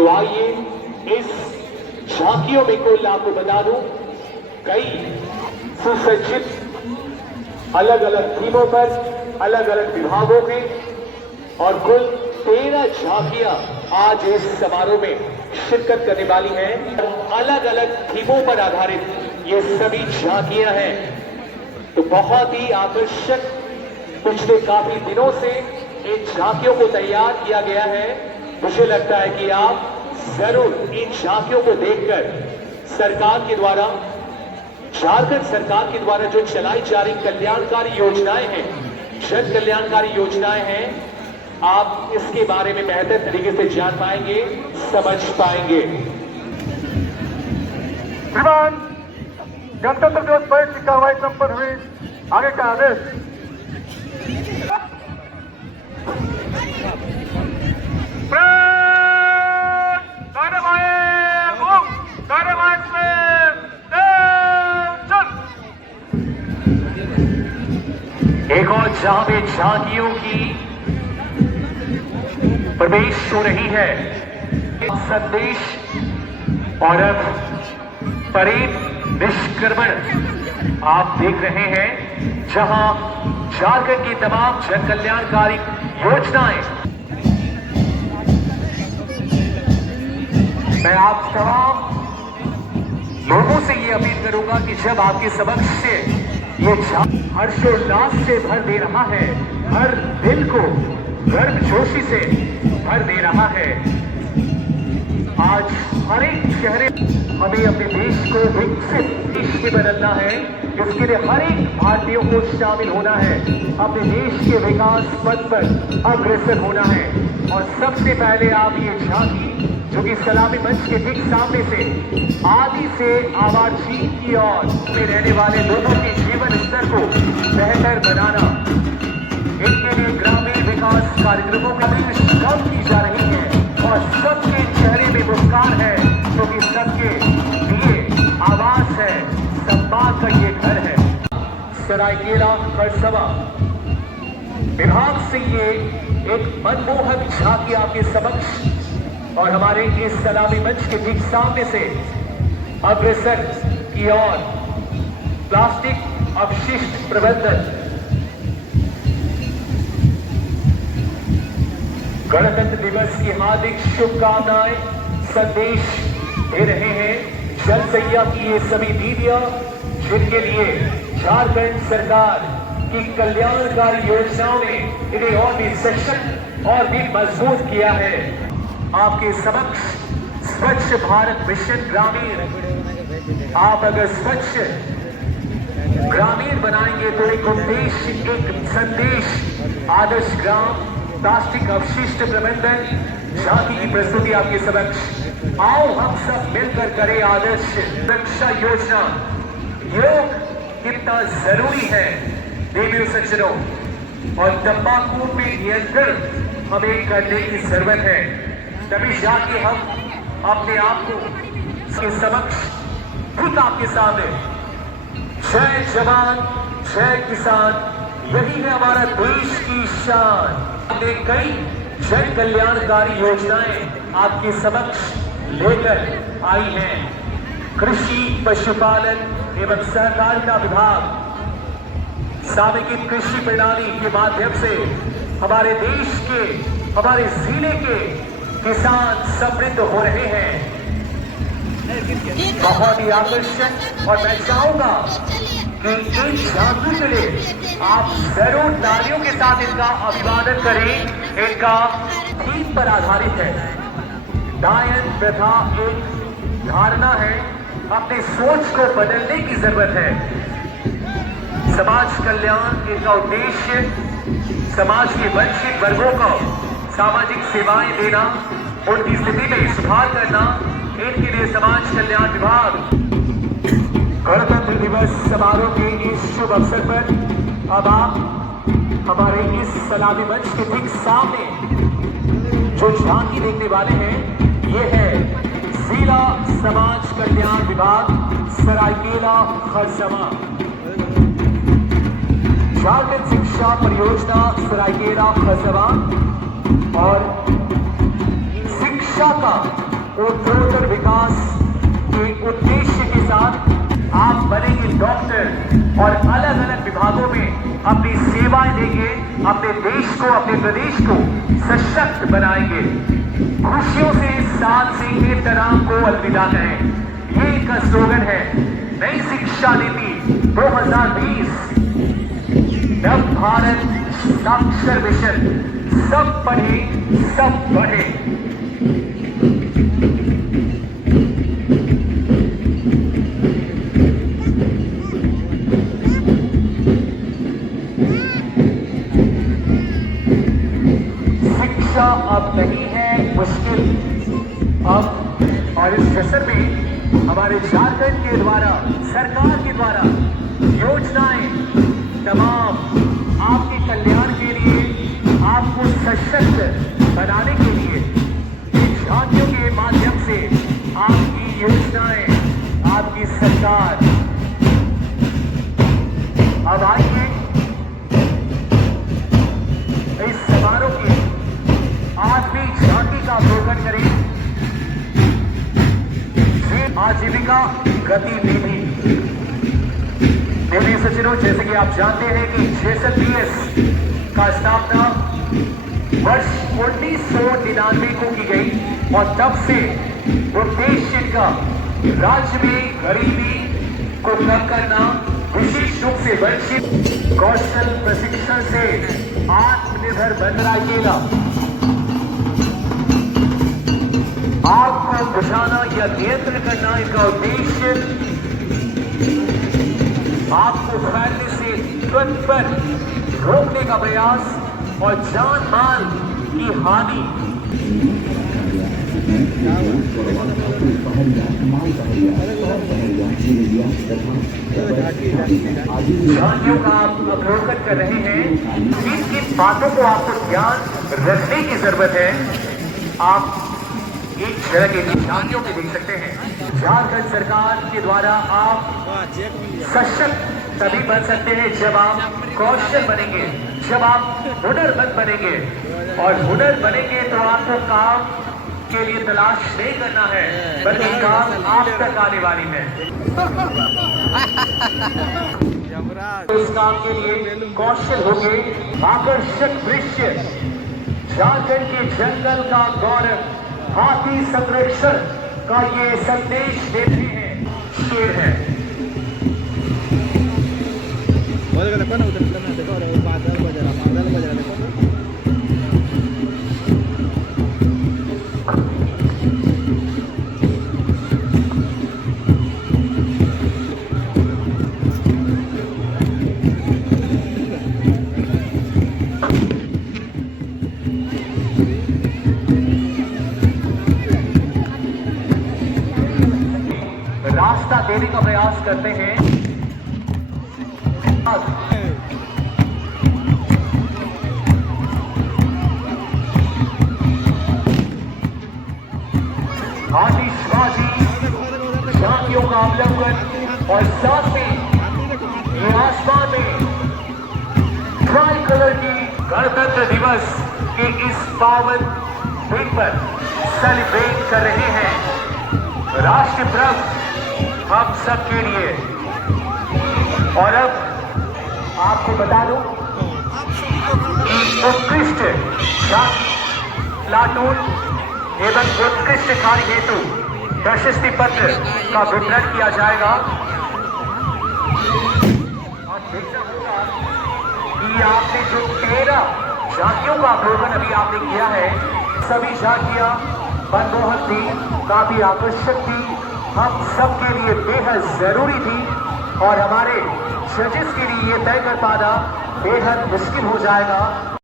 तो आइए इस झांकियों में कुल आपको बता दूं कई सुसज्जित अलग अलग थीमों पर अलग अलग विभागों के और कुल 13 झांकियां आज इस समारोह में शिरकत करने वाली हैं। अलग अलग थीमों पर आधारित ये सभी झांकियां हैं। तो बहुत ही आकर्षक पिछले काफी दिनों से इन झांकियों को तैयार किया गया है। मुझे लगता है कि आप जरूर इन झांकियों को देखकर सरकार के द्वारा, झारखंड सरकार के द्वारा जो चलाई जा रही कल्याणकारी योजनाएं हैं, जन कल्याणकारी योजनाएं हैं, आप इसके बारे में बेहतर तरीके से जान पाएंगे, समझ पाएंगे। श्रीमान गणतंत्र दिवस परेड की कार्रवाई संपन्न हुई। आगे का आदेश। एक और जहां में झांकियों की प्रवेश हो रही है। संदेश और अब परेड निष्क्रमण आप देख रहे हैं, जहां झारखंड की तमाम जन कल्याणकारी योजनाएं। मैं आप तमाम लोगों से ये अपील करूंगा कि जब आपके समक्ष से ये हर्षोल्लास से भर दे रहा है, हर दिल को गर्मजोशी से भर दे रहा है। आज हर एक चेहरे हमें अपने देश को विकसित देश में बदलना है। इसके लिए हर एक भारतीयों को शामिल होना है, अपने देश के विकास पथ पर अग्रसर होना है। और सबसे पहले आप ये झांकी जो कि सलामी मंच के ठीक सामने से आदि से आवाजी की ओर में रहने वाले लोगों के जीवन स्तर को बेहतर बनाना, इनके लिए ग्रामीण विकास कार्यक्रमों में काम की जा रही है और सबके चेहरे में मुस्कान है, क्योंकि सबके लिए आवास है, सम्मान का ये घर है। सरायकेला खरसवा विभाग से ये एक मनमोहक झांकी आपके समक्ष और हमारे इस सलामी मंच के ठीक सामने से अग्रसर की ओर प्लास्टिक अपशिष्ट प्रबंधन, गणतंत्र दिवस की हार्दिक शुभकामनाएं संदेश दे रहे हैं। जल सैया की ये सभी दीदियां जिनके लिए झारखंड सरकार की कल्याणकारी योजनाओं ने इन्हें और भी सशक्त और भी मजबूत किया है। आपके समक्ष स्वच्छ भारत मिशन ग्रामीण। आप अगर स्वच्छ ग्रामीण बनाएंगे तो एक उद्देश्य, एक संदेश, आदर्श ग्राम प्लास्टिक अपशिष्ट प्रबंधन झांकी की प्रस्तुति आपके समक्ष। आओ हम सब मिलकर करें आदर्श सुरक्षा योजना। योग कितना जरूरी है देवियों सज्जनों, और तंबाकू पे नियंत्रण हमें करने की जरूरत है। तभी जाके हम अपने आप को के समक्ष खुद आपके सामने जय जवान जय किसान, यही है हमारा देश की शान। हमने कई जन कल्याणकारी योजनाएं आपके समक्ष लेकर आई हैं। कृषि पशुपालन एवं सहकारिता विभाग सामूहिक कृषि प्रणाली के माध्यम से हमारे देश के, हमारे जिले के किसान समृद्ध हो रहे हैं। बहुत ही आकर्षक, और मैं चाहूंगा कि इन झांकियों के लिए आप जरूर तालियों के साथ इनका अभिवादन करें। इनका थीम पर आधारित है। डायन प्रथा एक धारणा है, अपनी सोच को बदलने की जरूरत है। समाज कल्याण इनका उद्देश्य, समाज के वंचित वर्गों को सामाजिक सेवाएं देना, उनकी स्थिति में सुधार करना, इनके लिए समाज कल्याण विभाग। गणतंत्र दिवस समारोह के इस शुभ अवसर पर अब आप हमारे इस सलामी मंच के ठीक सामने जो झांकी देखने वाले हैं, ये है जिला समाज कल्याण विभाग सरायकेला खरसवा। झारखंड शिक्षा परियोजना सरायकेला खरसवा और शिक्षा का उत्तरोत्तर विकास के उद्देश्य के साथ आप बनेंगे डॉक्टर और अलग अलग विभागों में अपनी सेवाएं देंगे, अपने देश को, अपने प्रदेश को सशक्त बनाएंगे। खुशियों से साथ से तनाव को अलविदा कहें, ये इनका स्लोगन है। नई शिक्षा नीति 2020, नव भारत साक्षर मिशन, सब पढ़े सब बढ़े। शिक्षा अब नहीं है मुश्किल, अब और इस दशक में हमारे झारखंड के द्वारा, सरकार के द्वारा योजनाएं तमाम आपके कल्याण के लिए, आपको सशक्त बनाने के लिए इन झांकियों के माध्यम से आपकी योजनाएं, आपकी सरकार। अब आइए इस समारोह की आठवीं झांकी का अवलोकन करें। आजीविका गतिविधि देवी सचिनों, जैसे कि आप जानते हैं कि JSLPS का स्थापना वर्ष 1999 को की गई और तब से उद्देश्य का राज्य में गरीबी को कम करना, विशेष रूप से वंचित कौशल प्रशिक्षण से आत्मनिर्भर बनाइएगा। आपको बुझाना या नियंत्रण करना इनका उद्देश्य, आपको फैलने से तुरंत पर रोकने का प्रयास और जान माल की हानि। झांकियों का आप अवलोकन कर रहे हैं। किन किन बातों को आपको ध्यान रखने की जरूरत है, आप एक तरह के झांकियों में देख सकते हैं। झारखंड सरकार के द्वारा आप सशक्त तभी बन सकते हैं जब आप कौशल बनेंगे, जब आप हुनरमंद बनेंगे, और हुनर बनेंगे तो आपको काम के लिए तलाश नहीं करना है, बल्कि काम आप तक आने वाली है। इस काम के लिए कौशल होंगे, आकर्षक दृश्य, झारखंड के जंगल का गौरव, हाथी संरक्षण का ये संदेश देते हैं। शेर है रास्ता देने का प्रयास करते हैं। आतिशबाजी, झांकियों का अवलोकन और साथ में ये आसमान में ट्राई कलर की गणतंत्र दिवस के इस पावन दिन पर सेलिब्रेट कर रहे हैं राष्ट्रप्रभ हम सब के लिए। और अब आपको बता दूं उत्कृष्ट प्लाटून एवं उत्कृष्ट कार्य हेतु प्रशस्ति पत्र का वितरण किया जाएगा। और देखना होगा कि आपने जो 13 झांकियों का अवलोकन अभी आपने किया है, सभी झांकियां मनमोहक थी, काफी आकर्षक थी, हम सबके लिए बेहद जरूरी थी, और हमारे जजेस के लिए यह तय कर पाना बेहद मुश्किल हो जाएगा।